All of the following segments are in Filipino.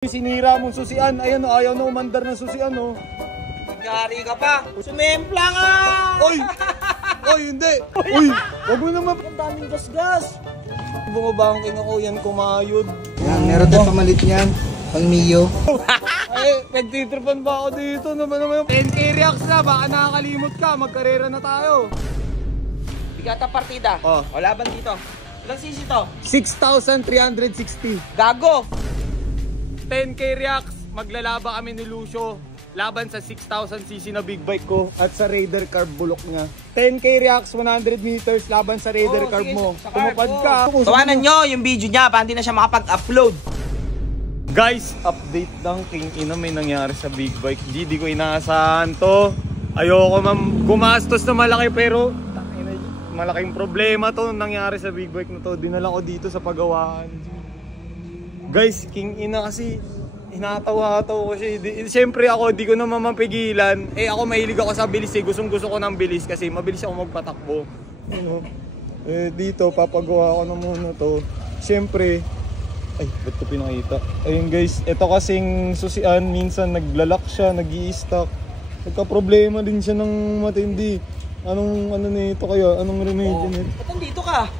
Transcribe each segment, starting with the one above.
Sinira mong susian, ayan o, ayaw na umandar ng susian o. Nangyari ka pa, sumempla nga! Oy! Oy, hindi! Uy! Wag mo naman! Ang daming gasgas! Bumabangking ako, yan kumayod. Yan, meron din pamalit niyan, pang Mio. Ay, nagtitripan ba ako dito? Naman 10k reacts na, baka nakakalimot ka, magkarera na tayo. Bigata partida, Oh. o laban dito. Ilang sisi to? 6,360. Gago! 10k reacts, maglalaba kami ni Lucio laban sa 6,000cc na big bike ko at sa Raider carb bulok niya. 10k reacts, 100 meters laban sa Raider carb sige, mo. sa carb, Tumupad ka. Tawanan nyo yung video niya, para hindi na siya makapag-upload. Guys, update lang, king ina, may nangyari sa big bike. Di ko inaasahan to. Ayoko gumastos na malaki pero malaking problema to nangyari sa big bike na to. Dinala ko dito sa pagawaan. Guys, king ina kasi hinatawa-tawa ko siya. Siyempre ako, di ko naman mapigilan. Eh ako mahilig ako sa bilis eh. Gusto ko ng bilis kasi mabilis ako magpatakbo. Ano? Eh dito, papagawa ko na muna to. Siyempre, ay, ba't ko pinakita? Ayun guys, ito kasing susian, minsan naglalak siya, nag-i-stock. Nagka-problema din siya ng matindi. Ano nito kaya? Anong remedyo nito? Ba't nandito ka?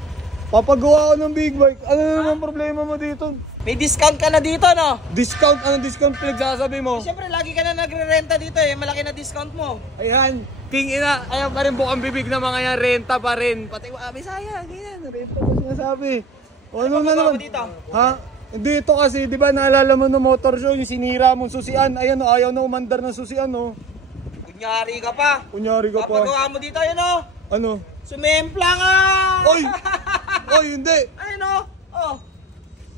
Papagawa ko ng big bike. Ano naman problema mo dito? May discount ka na dito, no? Discount? Anong discount pinagsasabi mo? Siyempre, lagi ka na nagre-renta dito eh. Malaki na discount mo. Ayan, king ina, ayan pa rin bukang bibig na mga yan, renta pa rin. Pati Bisaya, ganyan, renta pa sinasabi. O ano na naman? Dito? Ha? Dito kasi, di ba naalala mo ng motor show, yung sinira mong susian, ayan o, ayaw na umandar ng susian o. Kunyari ka pa. Kunyari ka pa. Papagawa mo dito, yun o. Ano? Sumempla nga! Oy! Oy, hindi! Ayun o. Oh.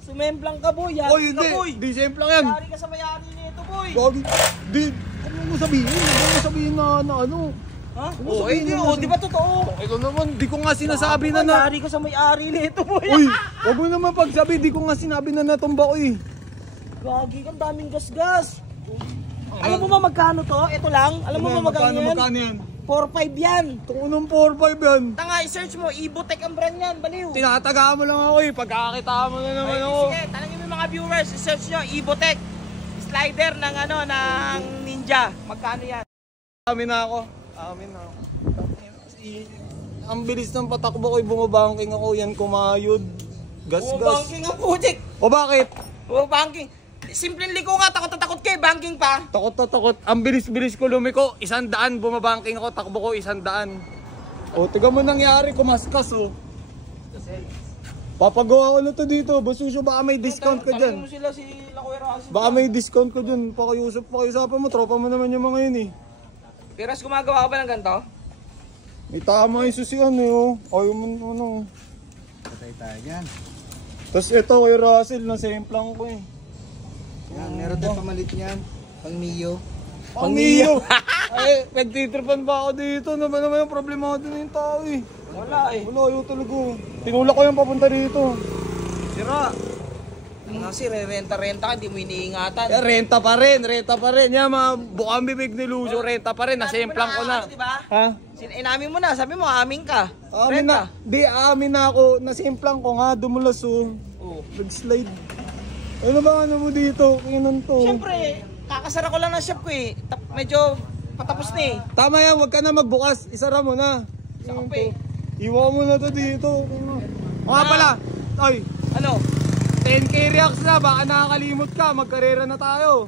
Sumemplang ka, boy. Yari Oy, hindi! ka, boy. Di simple yan! Yari ka sa mayari nito, boy. Gagi! Di! Ano mo sabihin? Ano mo sabihin na ano? Ha? Ano Oo, sabihin hindi mo? o. Di ba totoo? Ito naman, di ko nga sinasabi na na... Yari ka sa mayari nito, boy. Uy! Huwag mo naman pagsabi, di ko nga sinabi na natumba ko eh. Gagi kang daming gasgas. Alam mo ba magkano to? Ito lang. Alam mo ba magkano yan? Magkano yan? 4-5 yan. Itong unang 4-5 yan. Tanga, i-search mo. Ibotech ang brand yan. Baliw. Tinataga mo lang ako eh. Pagkakita mo na naman Ay, ako. sige, tanongin mo yung mga viewers. I-search nyo. Ibotech. Slider ng ano, ng Ninja. Magkano yan? Amin na ako. Ang bilis ng patakbo ko, bumabangking ako. Yan kumayod. Gas-gas. Banking ang putik. O bakit? Banking. Simpleng liko nga. Takot na takot kayo. Banking pa. Takot na takot. Ang bilis-bilis ko lumiko. 100. Bumabangking ako. Takbo ko 100. O, tiga mo nangyari. Kumaskas o. Papagawa ko na to dito. Basusyo, baka may discount ka dyan. Tanongin mo sila si Lacuera. Baka may discount ka dyan. Pakiusapan mo. Tropa mo naman yung mga yun eh. Piras, gumagawa ka ba ng ganito? May tama yung susian eh oh. Ayaw mo ano. Patay tayo dyan. Tapos ito kay Russell, nasemplang ko eh. Yan, meron din pamalit niyan, pang Mio. Pang Mio! Ay, nagtitripan ba ako dito? Naman yung problema din yung tao eh. Wala eh. Wala, ayaw talaga. Tinulak ko yung papunta dito. Sira. Kasi renta-renta ka, hindi mo iniingatan. Renta pa rin. Yan mga bukang bibig ni Lucio, renta pa rin. Nasemplang ko na. Diba? Ha? Inamin mo na, sabi mo, amin ka. Amin na. Di, amin na ako. Nasemplang ko nga, dumulas oh. Oh. Nag-slide. Ano ba ano mo dito? Kinan to. Siyempre, kakasara ko lang ng shop ko eh. Medyo patapos na eh. Tama yan, huwag ka na magbukas. Isara mo na. Sa kape. Iwan mo na to dito. O nga pala. Ay, Ano? 10k reacts na. Baka nakakalimot ka. Magkarera na tayo.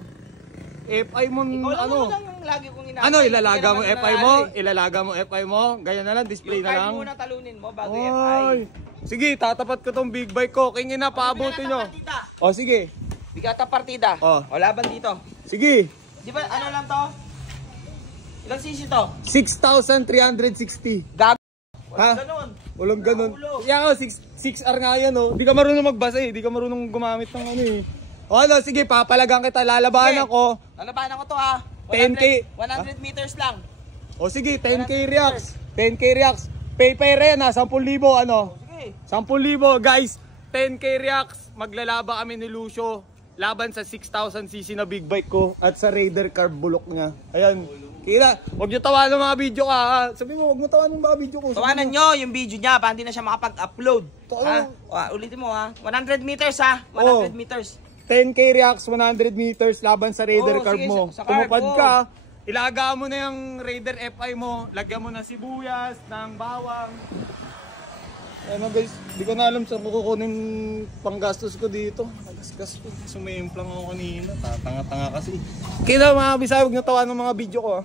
FI mo Ikaw lang ano? lang yung lagi kong inaantay. Ano, ilalaga mo Hindi ka FI naman mo? nanalo Ilalaga mo FI mo? Ganyan na lang, display Yung na card lang. muna talunin mo bago Ay. FI. Sige, tatapat ko tong big bike ko. Kingin na, paabutin nyo. O sige. Bigata partida. Oh. O laban dito. Sige. Di ba ano lang to? Ilang sisi to? 6,360. Gago. Ha? Ganun. Walang ganun. Ulo. Yeah, 6R nga yan oh. Di ka marunong magbasa eh. Di ka marunong gumamit ng ano eh. O ano, sige, papalagang kita. Lalabanan ko. Lalabanan ko to ha. 10K. 100 meters lang. O sige, 10k reacts. 10k reacts. Pay rin ha, 10,000 ano. Sige. 10,000 guys. 10k reacts. Maglalaba kami ni Lucio laban sa 6,000cc na big bike ko at sa Raider carb bulok niya. Ayan. Kira, huwag nyo tawanan ng mga video ka ha. Sabi mo, huwag mo tawanan ng mga video ko. Tawanan nyo yung video niya para hindi na siya makapag-upload. To, Ha? ano? O, ulitin mo ha. 100 meters ha. 100 meters. 10k reacts 100 meters laban sa Raider Oo, carb sige, mo. sa carb, Tumupad oo. ka, ilaga mo na yung Raider FI mo, lagyan mo ng sibuyas, ng bawang. Ano guys, di ko na alam saan ko kukunin panggastos ko dito. Nagasgas ko, sumimplang ako kanina, tatanga-tanga kasi. Kaya mga Bisaya, huwag nyo tawa ng mga video ko.